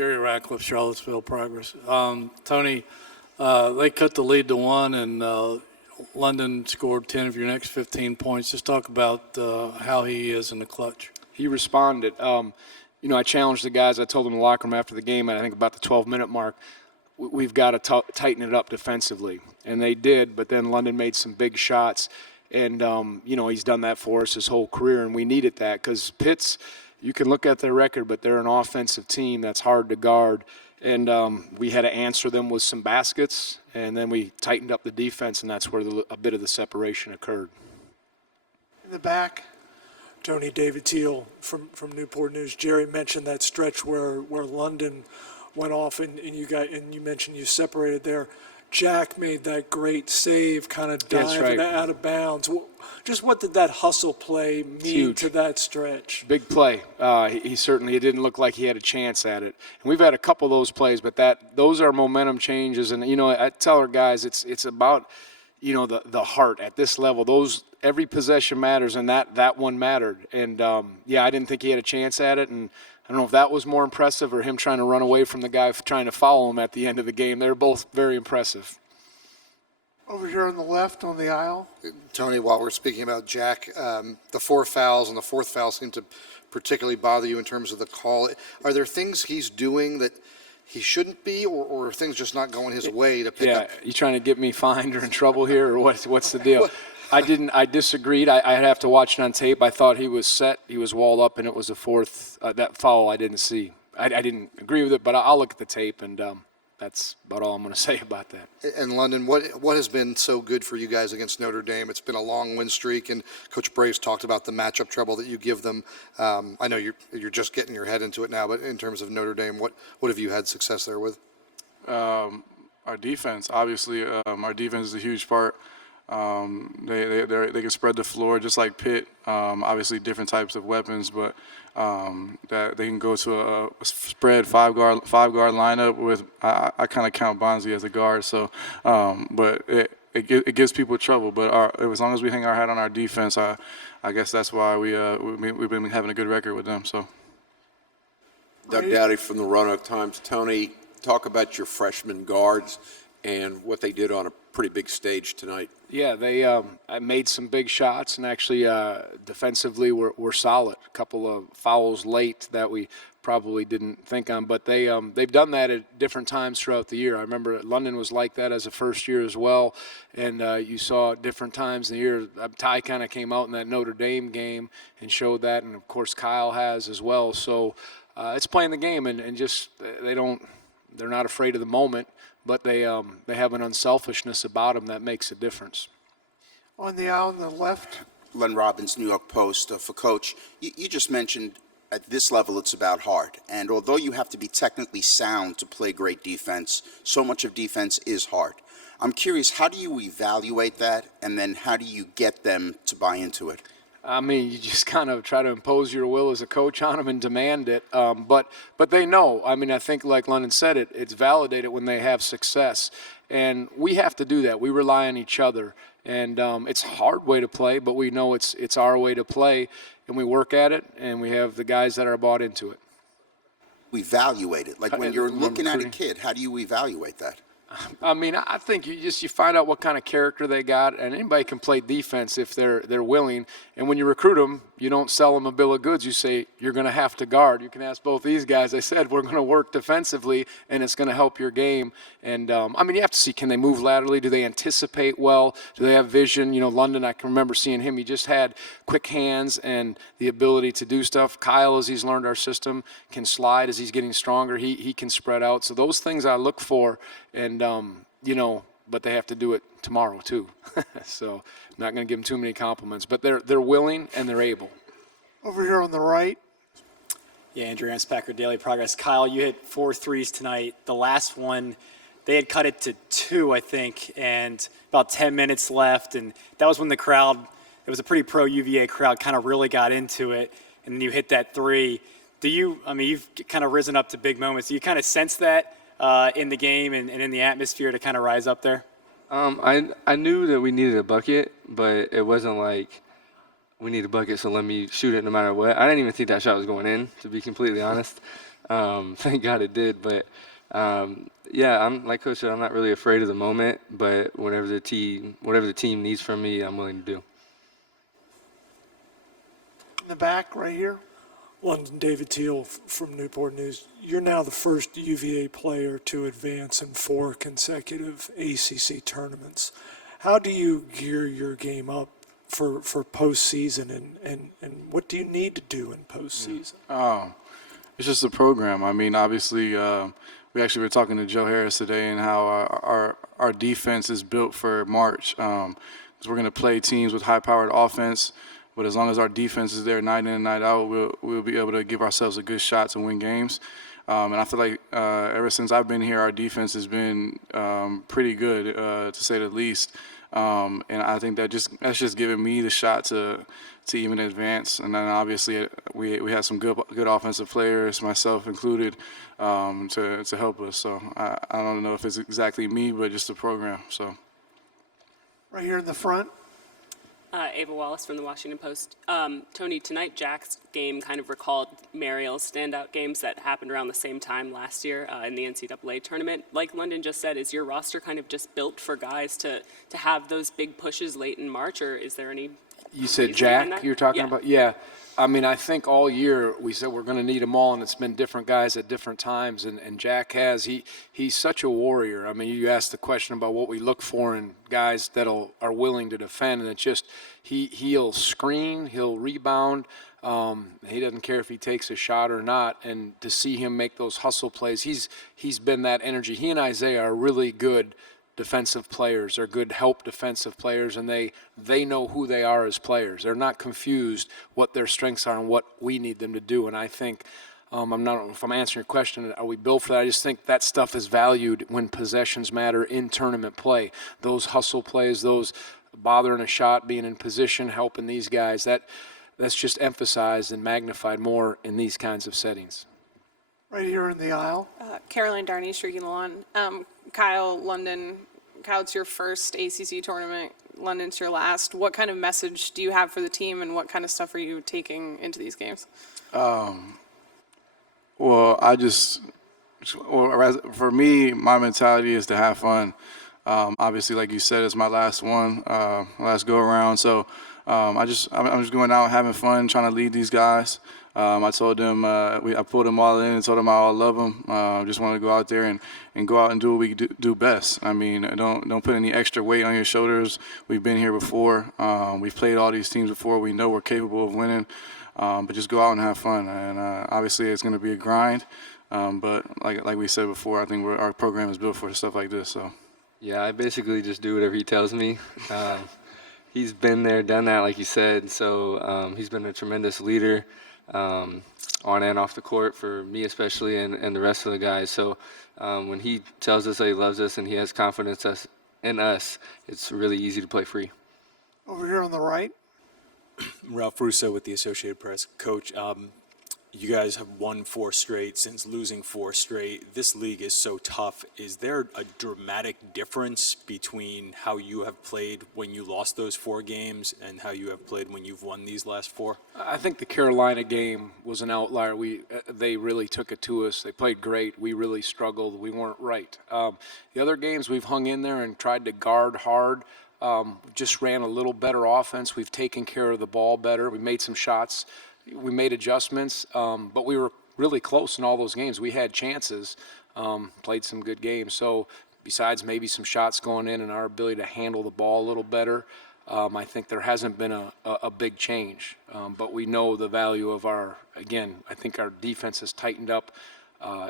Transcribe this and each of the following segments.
Jerry Ratcliffe, Charlottesville Progress. Tony, they cut the lead to 1, and London scored 10 of your next 15 points. Just talk about how he is in the clutch. He responded. I challenged the guys. I told them in the locker room after the game, and I think about the 12-minute mark, we've got to tighten it up defensively. And they did, but then London made some big shots. And, he's done that for us his whole career, and we needed that because Pitt's, you can look at their record, but they're an offensive team that's hard to guard. And we had to answer them with some baskets, and then we tightened up the defense, and that's where a bit of the separation occurred. In the back, Tony, David Teal from Newport News. Jerry mentioned that stretch where London went off, and you mentioned you separated there. Jack made that great save, kind of diving out of bounds. Just what did that hustle play mean to that stretch? Big play. He certainly didn't look like he had a chance at it. And we've had a couple of those plays, but those are momentum changes. And I tell our guys it's about the heart at this level. Every possession matters, and that one mattered. And I didn't think he had a chance at it, and I don't know if that was more impressive or him trying to run away from the guy trying to follow him at the end of the game. They're both very impressive. Over here on the left on the aisle. Tony, while we're speaking about Jack, the 4 fouls and the 4th foul seem to particularly bother you in terms of the call. Are there things he's doing that he shouldn't be, or are things just not going his way to pick up? Yeah, you trying to get me fined or in trouble here, or what's the deal? I disagreed. I'd have to watch it on tape. I thought he was set. He was walled up, and it was a 4th. That foul I didn't see. I didn't agree with it, but I'll look at the tape, and that's about all I'm going to say about that. And London, what has been so good for you guys against Notre Dame? It's been a long win streak, and Coach Brace talked about the matchup trouble that you give them. I know you're just getting your head into it now, but in terms of Notre Dame, what have you had success there with? Our defense, obviously, our defense is a huge part. They can spread the floor just like Pitt. Obviously, different types of weapons, but that they can go to a spread five guard lineup with. I kind of count Bonzi as a guard, so but it gives people trouble. But as long as we hang our hat on our defense, I guess that's why we've been having a good record with them. So. Doug Dowdy from the Roanoke Times. Tony, talk about your freshman guards and what they did on a pretty big stage tonight. Yeah, they made some big shots, and actually defensively we're solid. A couple of fouls late that we probably didn't think on, but they've done that at different times throughout the year. I remember London was like that as a first year as well, and you saw different times in the year. Ty kind of came out in that Notre Dame game and showed that, and of course Kyle has as well. So it's playing the game, and just they're not afraid of the moment. But they have an unselfishness about them that makes a difference. On the aisle on the left. Len Robbins, New York Post. For Coach, you just mentioned at this level it's about heart. And although you have to be technically sound to play great defense, so much of defense is heart. I'm curious, how do you evaluate that, and then how do you get them to buy into it? I mean, you just kind of try to impose your will as a coach on them and demand it. But they know. I mean, I think like London said, it's validated when they have success. And we have to do that. We rely on each other. And it's a hard way to play, but we know it's our way to play. And we work at it, and we have the guys that are bought into it. We evaluate it. Like when you're looking at a kid, how do you evaluate that? I mean, I think you find out what kind of character they got, and anybody can play defense if they're willing. And when you recruit them, you don't sell them a bill of goods. You say you're going to have to guard. You can ask both these guys. I said we're going to work defensively, and it's going to help your game. And I mean, you have to see, can they move laterally? Do they anticipate well? Do they have vision? London, I can remember seeing him. He just had quick hands and the ability to do stuff. Kyle, as he's learned our system, can slide as he's getting stronger. He can spread out. So those things I look for, and but they have to do it tomorrow too. So I'm not going to give them too many compliments, but they're willing and they're able. Over here on the right. Yeah, Andrew Anspacher, Daily Progress. Kyle, you hit 4 threes tonight. The last one, they had cut it to 2, I think, and about 10 minutes left, and that was when the crowd, it was a pretty pro-UVA crowd, kind of really got into it, and then you hit that 3. You've kind of risen up to big moments. Do you kind of sense that in the game and in the atmosphere to kind of rise up there? I knew that we needed a bucket, but it wasn't like we need a bucket, so let me shoot it no matter what. I didn't even think that shot was going in, to be completely honest. Thank God it did. But, yeah, I'm like Coach said, I'm not really afraid of the moment, but whatever the team needs from me, I'm willing to do. In the back, right here. London, David Teal from Newport News. You're now the first UVA player to advance in 4 consecutive ACC tournaments. How do you gear your game up for postseason, and what do you need to do in postseason? It's just a program. I mean, obviously, we actually were talking to Joe Harris today and how our defense is built for March. 'Cause we're going to play teams with high-powered offense, but as long as our defense is there night in and night out, we'll be able to give ourselves a good shot to win games. And I feel like ever since I've been here, our defense has been pretty good, to say the least. And I think that's just giving me the shot to even advance. And then obviously we have some good offensive players, myself included, to help us. So I don't know if it's exactly me, but just the program. So Right here in the front. Ava Wallace from the Washington Post. Tony, tonight Jack's game kind of recalled Mariel's standout games that happened around the same time last year in the NCAA tournament. Like London just said, is your roster kind of just built for guys to have those big pushes late in March, or is there any? You said reason behind Jack that? you're talking Yeah. about? Yeah. I mean, I think all year we said we're going to need them all, and it's been different guys at different times. And Jack he's such a warrior. I mean, you asked the question about what we look for in guys that are willing to defend, and it's just he'll screen, he'll rebound. He doesn't care if he takes a shot or not. And to see him make those hustle plays, he's been that energy. He and Isaiah are really good defensive players, are good help defensive players, and they know who they are as players. They're not confused what their strengths are and what we need them to do. And I think, if I'm answering your question, are we built for that? I just think that stuff is valued when possessions matter in tournament play. Those hustle plays, those bothering a shot, being in position, helping these guys, that's just emphasized and magnified more in these kinds of settings. Right here in the aisle. Caroline Darney, Streaking the Lawn. Kyle, London, Kyle, it's your first ACC tournament. London's your last. What kind of message do you have for the team, and what kind of stuff are you taking into these games? Well, for me, my mentality is to have fun. Obviously, like you said, it's my last one, last go around. So I'm just going out having fun, trying to lead these guys. I told them, I pulled them all in and told them I all love them. Just want to go out there and go out and do what we do best. I mean, don't put any extra weight on your shoulders. We've been here before. We've played all these teams before. We know we're capable of winning. But just go out and have fun. And obviously, it's going to be a grind. But like we said before, I think our program is built for stuff like this. So. Yeah, I basically just do whatever he tells me. He's been there, done that, like you said. So he's been a tremendous leader on and off the court for me especially and the rest of the guys. So when he tells us that he loves us and he has confidence in us, it's really easy to play free. Over here on the right. Ralph Russo with the Associated Press. Coach, you guys have won 4 straight since losing 4 straight. This league is so tough. Is there a dramatic difference between how you have played when you lost those 4 games and how you have played when you've won these last 4? I think the Carolina game was an outlier. They really took it to us. They played great. We really struggled. We weren't right. The other games we've hung in there and tried to guard hard. Just ran a little better offense. We've taken care of the ball better. We made some shots. We made adjustments, but we were really close in all those games. We had chances, played some good games. So besides maybe some shots going in and our ability to handle the ball a little better, I think there hasn't been a big change. But we know the value of I think our defense has tightened up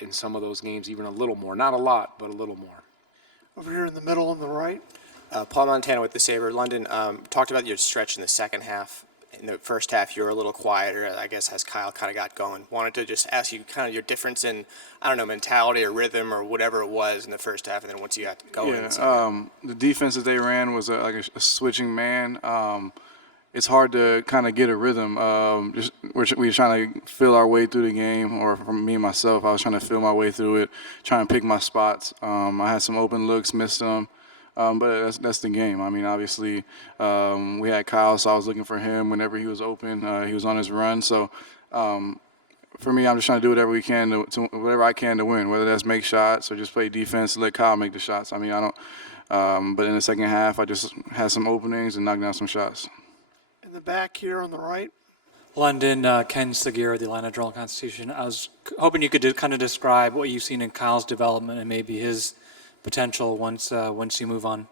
in some of those games even a little more. Not a lot, but a little more. Over here in the middle on the right. Paul Montana with the Sabre. London, talked about your stretch in the second half. In the first half, you were a little quieter, I guess, as Kyle kind of got going. Wanted to just ask you kind of your difference in, mentality or rhythm or whatever it was in the first half, and then once you got going. Yeah, the defense that they ran was like a switching man. It's hard to kind of get a rhythm. We're trying to feel our way through the game, or for me, myself, I was trying to feel my way through it, trying to pick my spots. I had some open looks, missed them. But that's the game. I mean, obviously, we had Kyle, so I was looking for him whenever he was open. He was on his run. So for me, I'm just trying to do whatever we can whatever I can to win, whether that's make shots or just play defense and let Kyle make the shots. I mean, I don't. But in the second half, I just had some openings and knocked down some shots. In the back here on the right. London, Ken Segura, the Atlanta Journal-Constitution. I was hoping you could kind of describe what you've seen in Kyle's development and maybe his potential once you move on.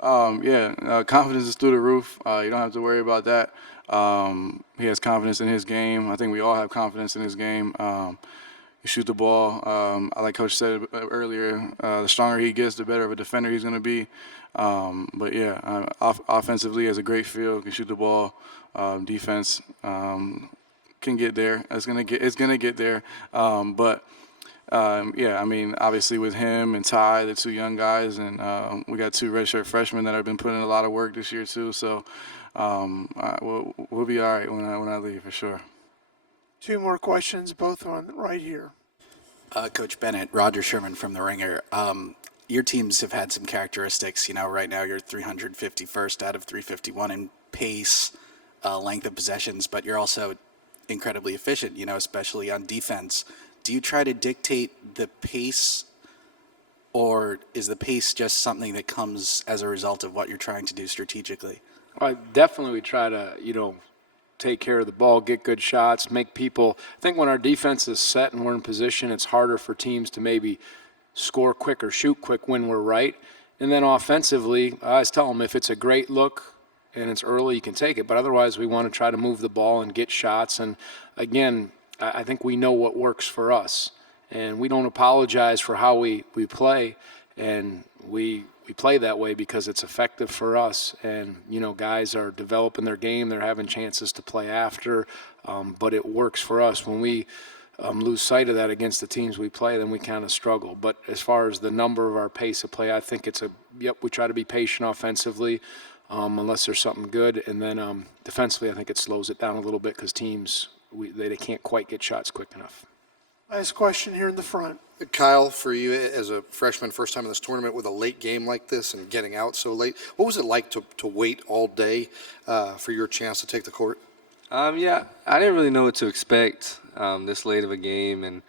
Confidence is through the roof. You don't have to worry about that. He has confidence in his game. I think we all have confidence in his game. He shoot the ball. Like Coach said earlier, the stronger he gets, the better of a defender he's going to be. Offensively, he has a great feel. Can shoot the ball. Defense can get there. It's gonna get there. I mean, obviously with him and Ty, the two young guys, and we got two redshirt freshmen that have been putting in a lot of work this year too. So we'll be all right when I leave for sure. Two more questions, both on right here. Coach Bennett, Roger Sherman from The Ringer. Your teams have had some characteristics. You know, right now you're 351st out of 351 in pace, length of possessions, but you're also incredibly efficient, you know, especially on defense. Do you try to dictate the pace, or is the pace just something that comes as a result of what you're trying to do strategically? I definitely try to, take care of the ball, get good shots, make people. I think when our defense is set and we're in position, it's harder for teams to maybe score quick or shoot quick when we're right. And then offensively, I always tell them if it's a great look and it's early, you can take it. But otherwise, we want to try to move the ball and get shots. And again, I think we know what works for us. And we don't apologize for how we play. And we play that way because it's effective for us. And, guys are developing their game. They're having chances to play after. But it works for us. When we lose sight of that against the teams we play, then we kind of struggle. But as far as the number of our pace of play, I think we try to be patient offensively unless there's something good. And then defensively, I think it slows it down a little bit because teams, they can't quite get shots quick enough. Last question here in the front. Kyle, for you as a freshman, first time in this tournament with a late game like this and getting out so late, what was it like to wait all day for your chance to take the court? I didn't really know what to expect this late of a game and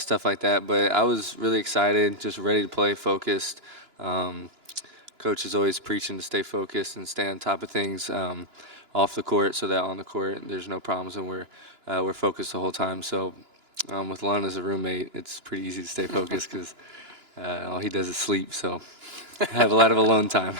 stuff like that, but I was really excited, just ready to play, focused. Coach is always preaching to stay focused and stay on top of things off the court, so that on the court there's no problems and we're focused the whole time. So with Lon as a roommate, it's pretty easy to stay focused because all he does is sleep, so I have a lot of alone time.